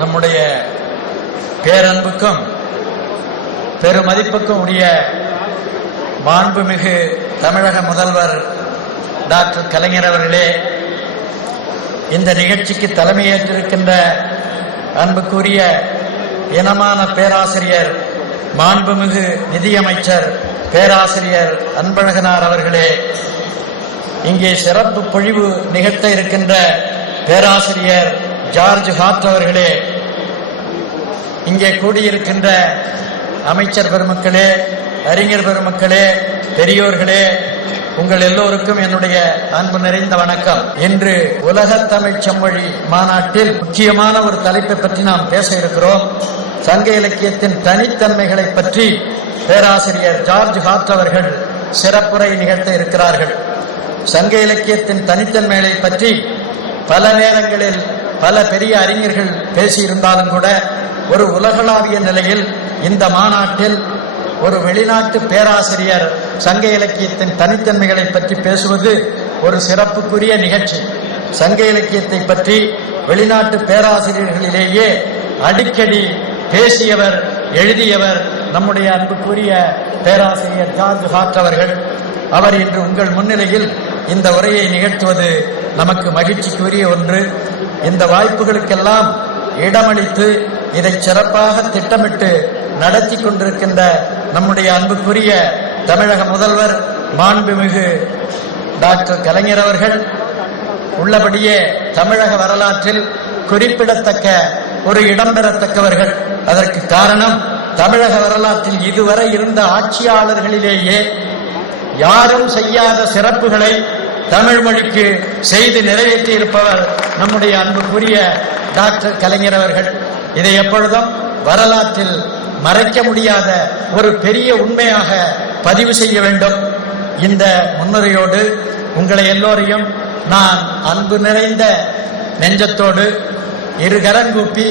நம்முடைய பேரன்புக்கும் பெருமதிப்புக்கும் உரிய மாண்புமிகு தமிழக முதல்வர் டாக்டர் கலைஞர் அவர்களே, இந்த நிகழ்ச்சிக்கு தலைமையேற்றிருக்கின்ற அன்புக்குரிய இனமான பேராசிரியர் மாண்புமிகு நிதியமைச்சர் பேராசிரியர் அன்பழகனார் அவர்களே, இங்கே சிறப்பு பொழிவு நிகழ்த்த இருக்கின்ற பேராசிரியர் ஜார்ஜ் ஹார்ட் அவர்களே, இங்கே கூடியிருக்கின்ற அமைச்சர் பெருமக்களே, அறிஞர் பெருமக்களே, பெரியோர்களே, உங்கள் எல்லோருக்கும் என்னுடைய அன்பு நிறைந்த வணக்கம். இன்று உலக தமிழ் செம்மொழி மாநாட்டில் முக்கியமான ஒரு தலைப்பை பற்றி நாம் பேச இருக்கிறோம். சங்க இலக்கியத்தின் தனித்தன்மைகளை பற்றி பேராசிரியர் ஜார்ஜ் ஹார்ட் அவர்கள் சிறப்புரை நிகழ்த்த இருக்கிறார்கள். சங்க இலக்கியத்தின் தனித்தன்மைகளை பற்றி பல நேரங்களில் பல பெரிய அறிஞர்கள் பேசியிருந்தாலும் கூட ஒரு உலகளாவிய நிலையில் இந்த மாநாட்டில் ஒரு வெளிநாட்டு பேராசிரியர் சங்க இலக்கியத்தின் தனித்தன்மைகளை பற்றி பேசுவது ஒரு சிறப்புக்குரிய நிகழ்ச்சி. சங்க இலக்கியத்தை பற்றி வெளிநாட்டு பேராசிரியர்களிலேயே அடிக்கடி பேசியவர், எழுதியவர் நம்முடைய அன்புக்குரிய பேராசிரியர் ஜார்ஜ் ஹார்ட் அவர்கள். அவர் இன்று உங்கள் முன்னிலையில் இந்த உரையை நிகழ்த்துவது நமக்கு மகிழ்ச்சிக்குரிய ஒன்று. இந்த வாய்ப்புகளுக்கெல்லாம் இடமளித்து இதை சிறப்பாக திட்டமிட்டு நடத்தி கொண்டிருக்கின்ற நம்முடைய அன்புக்குரிய தமிழக முதல்வர் மாண்புமிகு டாக்டர் கலைஞர் அவர்கள் உள்ளபடியே தமிழக வரலாற்றில் குறிப்பிடத்தக்க ஒரு இடம் பெறத்தக்கவர்கள். அதற்கு காரணம், தமிழக வரலாற்றில் இதுவரை இருந்த ஆட்சியாளர்களிலேயே யாரும் செய்யாத சிறப்புகளை தமிழ் மொழிக்கு செய்து நிறைவேற்றி இருப்பவர் நம்முடைய அன்புக்குரிய டாக்டர் கலைஞர் அவர்கள். இதை எப்பொழுதும் வரலாற்றில் மறைக்க முடியாத ஒரு பெரிய உண்மையாக பதிவு செய்ய வேண்டும். இந்த முன்னுரையோடு உங்களை எல்லோரையும் நான் அன்பு நிறைந்த நெஞ்சத்தோடு இருகரங்கூப்பி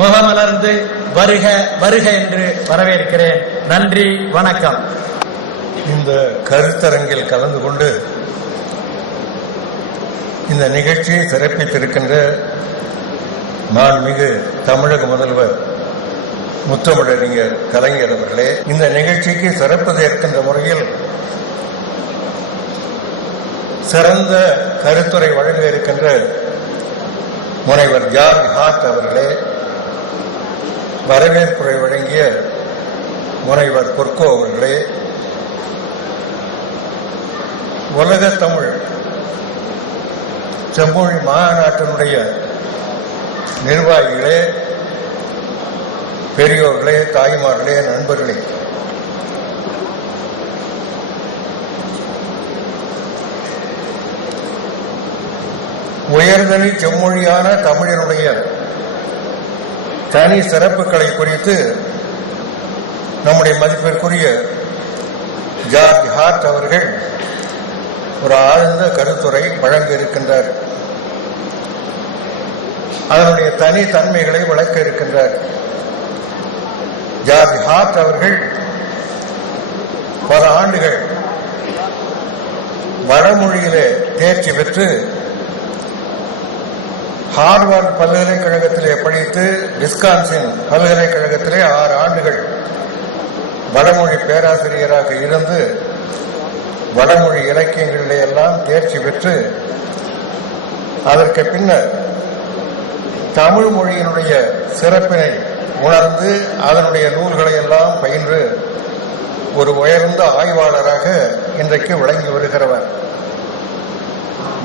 முகமலர்ந்து வருக வருக என்று வரவேற்கிறேன். நன்றி, வணக்கம். இந்த கருத்தரங்கில் கலந்து கொண்டு இந்த நிகழ்ச்சியை சிறப்பித்திருக்கின்ற மாண்புமிகு தமிழக முதல்வர் முத்தமிழறிஞர் கலைஞர் அவர்களே, இந்த நிகழ்ச்சிக்கு சிறப்பு சேர்க்கின்ற முறையில் சிறந்த கருத்துரை வழங்க இருக்கின்ற முனைவர் ஜார்ஜ் ஹார்ட் அவர்களே, வரவேற்புரை வழங்கிய முனைவர் பொற்கோ அவர்களே, உலக தமிழ் செம்மொழி மாநாட்டினுடைய நிர்வாகிகளே, பெரியோர்களே, தாய்மார்களே, நண்பர்களே, உயர்தனி செம்மொழியான தமிழினுடைய தனி சிறப்புகளை குறித்து நம்முடைய மதிப்பிற்குரிய ஜார்ஜ் ஹார்ட் அவர்கள் ஒரு ஆழ்ந்த கருத்துரை வழங்க இருக்கின்றார். அதனுடைய தனித்தன்மைகளை விளக்க இருக்கின்றார். ஜார்ஜ் ஹார்ட் அவர்கள் பல ஆண்டுகள் வடமொழியிலே தேர்ச்சி பெற்று ஹார்வர்ட் பல்கலைக்கழகத்திலே படித்து விஸ்கான்சின் பல்கலைக்கழகத்திலே 6 ஆண்டுகள் வடமொழி பேராசிரியராக இருந்து வடமொழி இலக்கியங்களிலே எல்லாம் தேர்ச்சி பெற்று அதற்கு பின்னர் தமிழ் மொழியினுடைய சிறப்பினை உணர்ந்து அதனுடைய நூல்களை எல்லாம் பயின்று ஒரு உயர்ந்த ஆய்வாளராக இன்றைக்கு விளங்கி வருகிறவர்.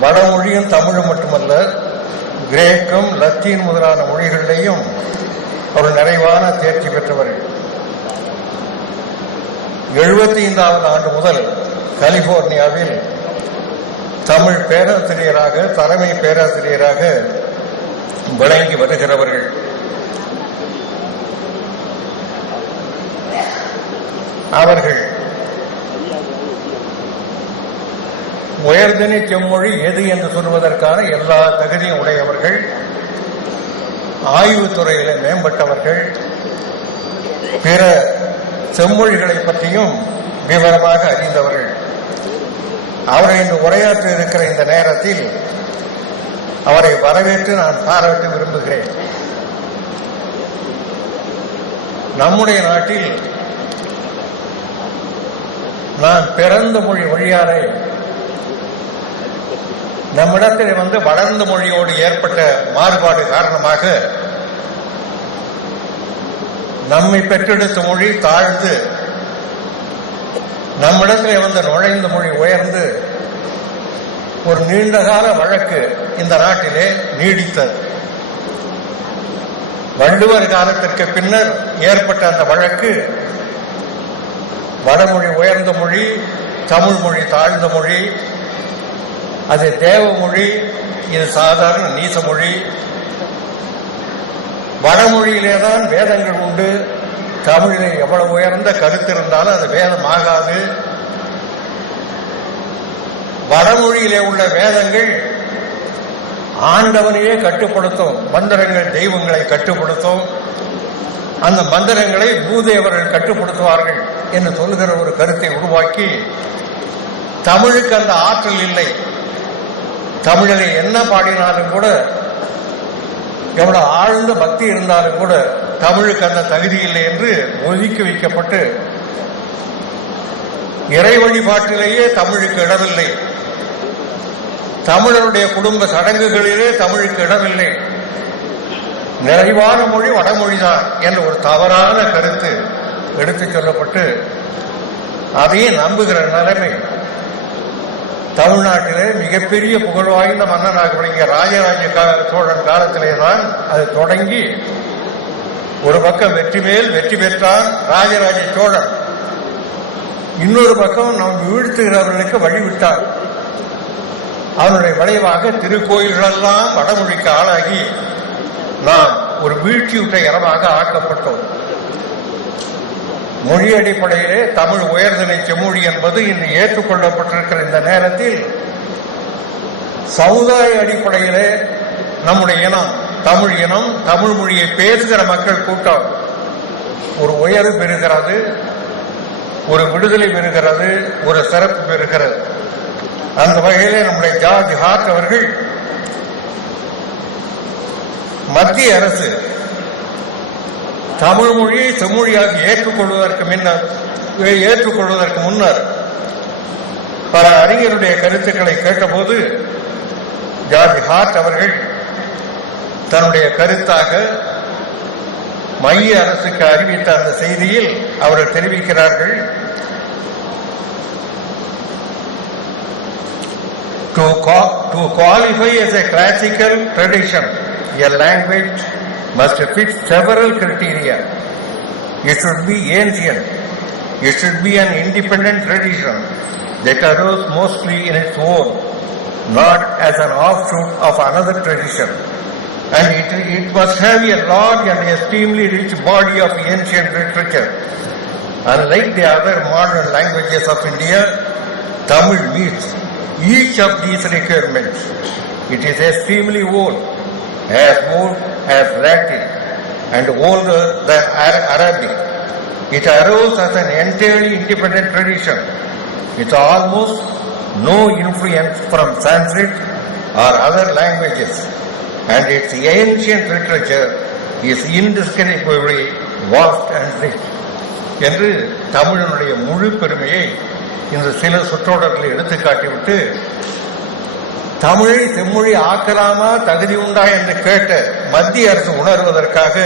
வடமொழியும் தமிழும் மட்டுமல்ல, கிரேக்கம், லத்தீன் முதலான மொழிகளிலேயும் ஒரு நிறைவான தேர்ச்சி பெற்றவர்கள். 75வது ஆண்டு முதல் கலிபோர்னியாவில் தமிழ் பேராசிரியராக, தலைமை பேராசிரியராக விளங்கி வருகிறவர்கள். அவர்கள் உயர்தனி செம்மொழி எது என்று சொல்வதற்கான எல்லா தகுதியும் உடையவர்கள், ஆய்வுத்துறையில மேம்பட்டவர்கள், பிற செம்மொழிகளை பற்றியும் விவரமாக அறிந்தவர்கள். அவரை இன்று உரையாற்ற இருக்கிற இந்த நேரத்தில் அவரை வரவேற்று நான் பாராட்ட விரும்புகிறேன். நம்முடைய நாட்டில் நான் பிறந்த மொழி வழியாலே நம்மிடத்தில் வளர்ந்த மொழியோடு ஏற்பட்ட மாறுபாடு காரணமாக நம்மை பெற்றெடுத்த மொழி தாழ்ந்து நம்மிடத்தில் நுழைந்த மொழி உயர்ந்து ஒரு நீண்டகால வழக்கு இந்த நாட்டிலே நீடித்தது. வள்ளுவர் காலத்திற்கு பின்னர் ஏற்பட்ட அந்த வழக்கு வடமொழி உயர்ந்த மொழி, தமிழ் மொழி தாழ்ந்த மொழி, அது தேவமொழி, இது சாதாரண நீச மொழி. வடமொழியிலேதான் வேதங்கள் உண்டு, தமிழிலே எவ்வளவு உயர்ந்த கருத்து இருந்தாலும் அது வேதம் ஆகாது. வடமொழியிலே உள்ள வேதங்கள் ஆண்டவனையே கட்டுப்படுத்தும், மந்திரங்கள் தெய்வங்களை கட்டுப்படுத்தும், அந்த மந்திரங்களை பூதேவர்கள் கட்டுப்படுத்துவார்கள் என்று சொல்லுகிற ஒரு கருத்தை உருவாக்கி தமிழுக்கு அந்த ஆற்றல் இல்லை. தமிழிலே என்ன பாடினாலும் கூட, எவ்வளவு ஆழ்ந்த பக்தி இருந்தாலும் கூட தமிழுக்கு அந்த தகுதி இல்லை என்று ஒதுக்கி வைக்கப்பட்டு இறை வழிபாட்டிலேயே தமிழுக்கு இடமில்லை, தமிழருடைய குடும்ப சடங்குகளிலே தமிழுக்கு இடமில்லை, நிறைவான மொழி வடமொழிதான் என்ற ஒரு தவறான கருத்து எடுத்துச் சொல்லப்பட்டு அதையே நம்புகிற நிலைமை தமிழ்நாட்டிலே மிகப்பெரிய புகழ் வாய்ந்த மன்னனாக விளங்கிய ராஜராஜ சோழன் காலத்திலே தான் அது தொடங்கி ஒரு பக்கம் வெற்றி மேல் வெற்றி பெற்றான் ராஜராஜ சோழன், இன்னொரு பக்கம் நாம் வீழ்த்துகிறவர்களுக்கு வழிவிட்டார். அவனுடைய விளைவாக திருக்கோயில்களெல்லாம் வடமொழிக்கு ஆளாகி நாம் ஒரு வீழ்ச்சியுற்ற இடமாக ஆக்கப்பட்டோம். மொழி அடிப்படையிலே தமிழ் உயர்தனை செம்மொழி என்பது இன்று ஏற்றுக்கொள்ளப்பட்டிருக்கிற இந்த நேரத்தில் சமுதாய அடிப்படையிலே நம்முடைய இனம், தமிழ் இனம், தமிழ் மொழியை பேசுகிற மக்கள் கூட்டம் ஒரு உயர்வு பெறுகிறது, ஒரு விடுதலை பெறுகிறது, ஒரு சிறப்பு பெறுகிறது. அந்த வகையிலே நம்முடைய ஜார்ஜ் ஹார்ட் அவர்கள் மத்திய அரசு தமிழ் மொழியை செம்மொழியாக ஏற்றுக்கொள்வதற்கு முன்னர் பல அறிஞருடைய கருத்துக்களை கேட்டபோது ஜார்ஜ் ஹார்ட் அவர்கள் தன்னுடைய கருத்தாக மைய அரசுக்கு அறிவித்த அந்த செய்தியில் அவர்கள் தெரிவிக்கிறார்கள், To qualify as a classical tradition, a language must fit several criteria. It should be ancient. It should be an independent tradition that arose mostly in its own, not as an offshoot of another tradition. And it must have a large and extremely rich body of ancient literature. Unlike the other modern languages of India, Tamil meets each of these requirements. It is extremely old, as Latin, and older than Arabic. It arose as an entirely independent tradition, with almost no influence from Sanskrit or other languages, and its ancient literature is indescribably vast and rich. என்று தமிழனுடைய முழு பெருமையை இந்த சில சொற்றொடர்களை எடுத்துக்காட்டிவிட்டு தமிழை செம்மொழி ஆக்கலாமா, தகுதி உண்டா என்று கேட்ட மத்திய அரசு உணர்வதற்காக